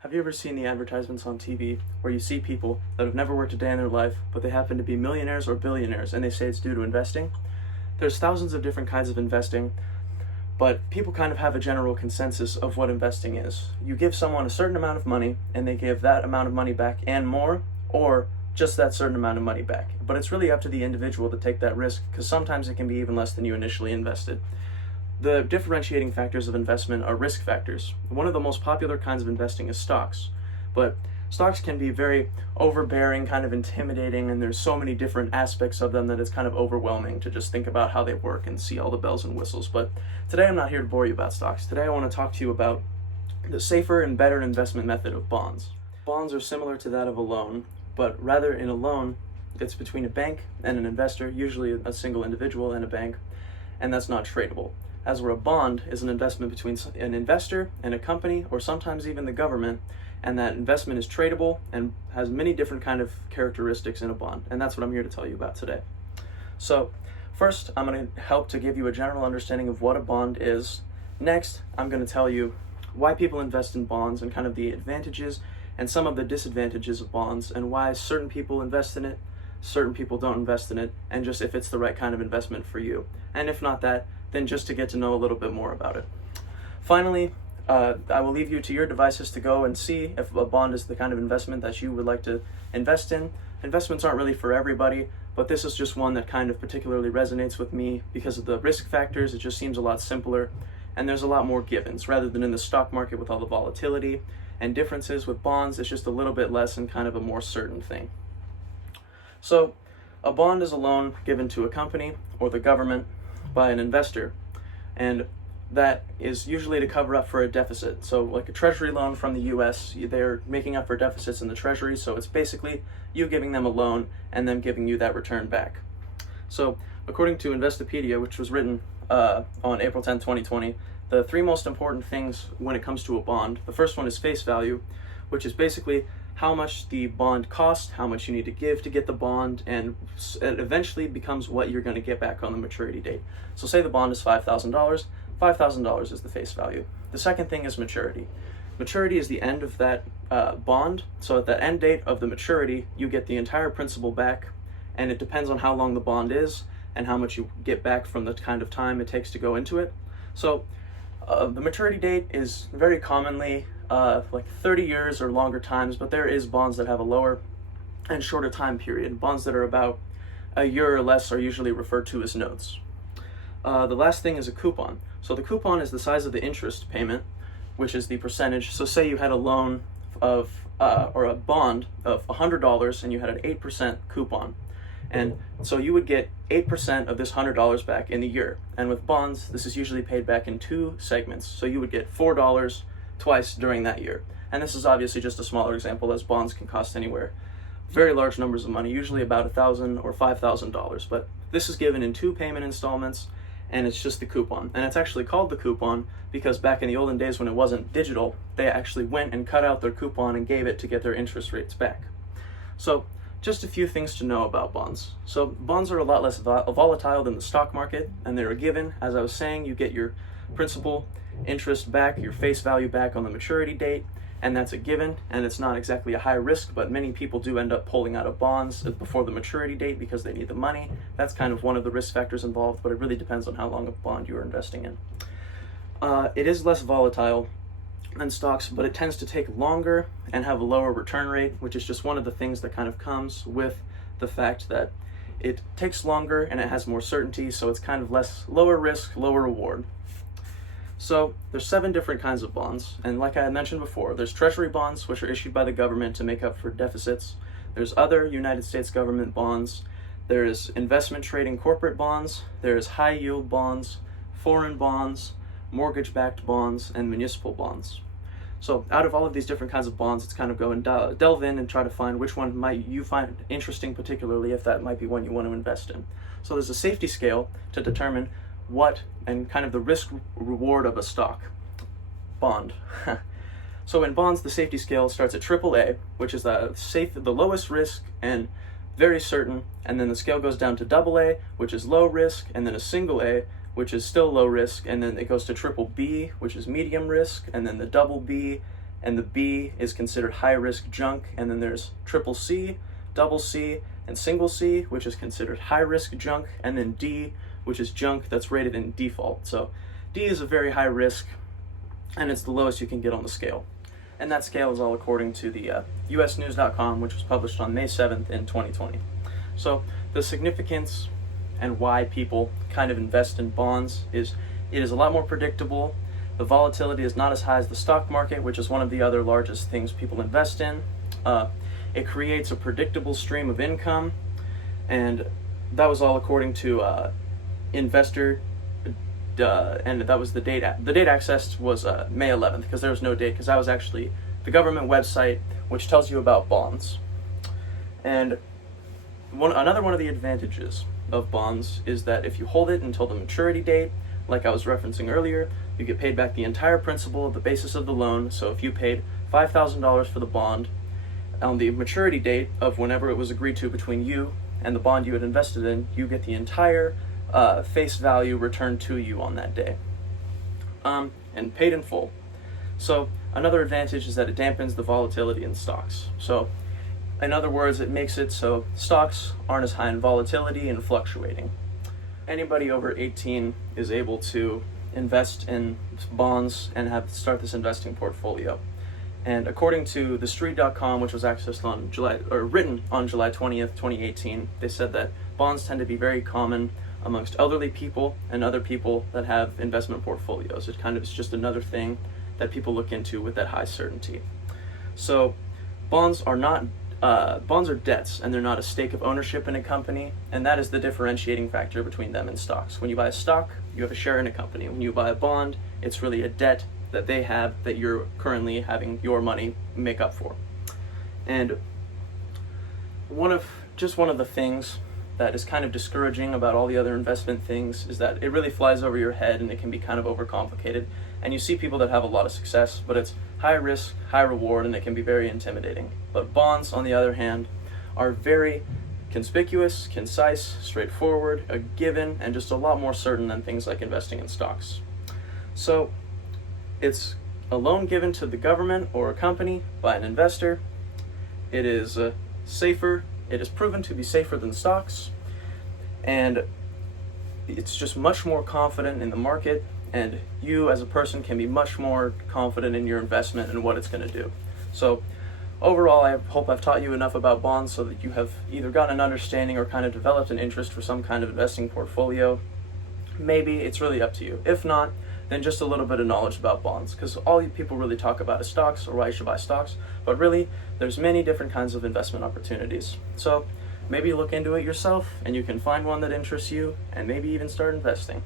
Have you ever seen the advertisements on TV where you see people that have never worked a day in their life, but they happen to be millionaires or billionaires, and they say it's due to investing? There's thousands of different kinds of investing, but people kind of have a general consensus of what investing is. You give someone a certain amount of money, and they give that amount of money back and more, or just that certain amount of money back. But it's really up to the individual to take that risk, because sometimes it can be even less than you initially invested. The differentiating factors of investment are risk factors. One of the most popular kinds of investing is stocks, but stocks can be very overbearing, kind of intimidating, and there's so many different aspects of them that it's kind of overwhelming to just think about how they work and see all the bells and whistles. But today I'm not here to bore you about stocks. Today I want to talk to you about the safer and better investment method of bonds. Bonds are similar to that of a loan, but rather in a loan, it's between a bank and an investor, usually a single individual and a bank, and that's not tradable. As where a bond is an investment between an investor and a company, or sometimes even the government, and that investment is tradable and has many different kind of characteristics in a bond, and that's what I'm here to tell you about today. So first, I'm going to help to give you a general understanding of what a bond is. Next, I'm going to tell you why people invest in bonds and kind of the advantages and some of the disadvantages of bonds, and why certain people invest in it, certain people don't invest in it, and just if it's the right kind of investment for you. And if not that, then just to get to know a little bit more about it. Finally, I will leave you to your devices to go and see if a bond is the kind of investment that you would like to invest in. Investments aren't really for everybody, but this is just one that kind of particularly resonates with me because of the risk factors. It just seems a lot simpler, and there's a lot more givens. Rather than in the stock market with all the volatility and differences, with bonds, it's just a little bit less and kind of a more certain thing. So, a bond is a loan given to a company or the government by an investor, and that is usually to cover up for a deficit. So like a treasury loan from the US, they're making up for deficits in the treasury, so it's basically you giving them a loan and them giving you that return back. So according to Investopedia, which was written on April 10, 2020, the three most important things when it comes to a bond, the first one is face value, which is basically how much the bond costs, how much you need to give to get the bond, and it eventually becomes what you're going to get back on the maturity date. So say the bond is $5,000, $5,000 is the face value. The second thing is maturity. Maturity is the end of that bond, so at the end date of the maturity, you get the entire principal back, and it depends on how long the bond is and how much you get back from the kind of time it takes to go into it. So the maturity date is very commonly like 30 years or longer times, but there is bonds that have a lower and shorter time period. Bonds that are about a year or less are usually referred to as notes. The last thing is a coupon. So the coupon is the size of the interest payment, which is the percentage. So say you had a loan of or a bond of $100 and you had an 8% coupon. And so you would get 8% of this $100 back in a year. And with bonds, this is usually paid back in two segments. So you would get $4 twice during that year. And this is obviously just a smaller example, as bonds can cost anywhere very large numbers of money, usually about $1,000 or $5,000. But this is given in two payment installments, and it's just the coupon. And it's actually called the coupon because back in the olden days when it wasn't digital, they actually went and cut out their coupon and gave it to get their interest rates back. So just a few things to know about bonds. So bonds are a lot less volatile than the stock market, and they're a given. As I was saying, you get your principal interest back, your face value back on the maturity date, and that's a given, and it's not exactly a high risk, but many people do end up pulling out of bonds before the maturity date because they need the money. That's kind of one of the risk factors involved, but it really depends on how long a bond you are investing in. It is less volatile than stocks, but it tends to take longer and have a lower return rate, which is just one of the things that kind of comes with the fact that it takes longer and it has more certainty, so it's kind of lower risk, lower reward. So there's 7 different kinds of bonds, and like I had mentioned before, there's treasury bonds, which are issued by the government to make up for deficits. There's other United States government bonds. There's investment trading corporate bonds. There's high yield bonds, foreign bonds, mortgage-backed bonds, and municipal bonds. So out of all of these different kinds of bonds, it's kind of go and delve in and try to find which one might you find interesting, particularly if that might be one you want to invest in. So there's a safety scale to determine what and kind of the risk reward of a stock bond. So in bonds, the safety scale starts at AAA, which is the lowest risk and very certain, and then the scale goes down to AA, which is low risk, and then a single A, which is still low risk, and then it goes to triple B, which is medium risk, and then the double B, and the B is considered high risk junk, and then there's triple C, double C, and single C, which is considered high risk junk, and then D, which is junk that's rated in default. So D is a very high risk, and it's the lowest you can get on the scale. And that scale is all according to the usnews.com, which was published on May 7th in 2020. So the significance and why people kind of invest in bonds is it is a lot more predictable. The volatility is not as high as the stock market, which is one of the other largest things people invest in. It creates a predictable stream of income, and that was all according to Investor, and that was the date. The date accessed was May 11th, because there was no date, because that was actually the government website, which tells you about bonds. And another one of the advantages of bonds is that if you hold it until the maturity date, like I was referencing earlier, you get paid back the entire principal of the basis of the loan. So if you paid $5,000 for the bond, on the maturity date of whenever it was agreed to between you and the bond you had invested in, you get the entire face value returned to you on that day, and paid in full. So another advantage is that it dampens the volatility in stocks. So in other words, it makes it so stocks aren't as high in volatility and fluctuating. Anybody over 18 is able to invest in bonds and start this investing portfolio. And according to TheStreet.com, which was accessed on written on July 20th, 2018, they said that bonds tend to be very common amongst elderly people and other people that have investment portfolios. It kind of is just another thing that people look into with that high certainty. So bonds are debts, and they're not a stake of ownership in a company, and that is the differentiating factor between them and stocks. When you buy a stock, you have a share in a company. When you buy a bond, it's really a debt that they have that you're currently having your money make up for. And one of the things that is kind of discouraging about all the other investment things is that it really flies over your head, and it can be kind of overcomplicated. And you see people that have a lot of success, but it's high risk, high reward, and it can be very intimidating. But bonds, on the other hand, are very conspicuous, concise, straightforward, a given, and just a lot more certain than things like investing in stocks. So it's a loan given to the government or a company by an investor. It is safer. It is proven to be safer than stocks, and it's just much more confident in the market, and you as a person can be much more confident in your investment and what it's going to do. So overall, I hope I've taught you enough about bonds so that you have either gotten an understanding or kind of developed an interest for some kind of investing portfolio. Maybe it's really up to you. If not, then just a little bit of knowledge about bonds, because all you people really talk about is stocks or why you should buy stocks, but really there's many different kinds of investment opportunities. So maybe look into it yourself and you can find one that interests you and maybe even start investing.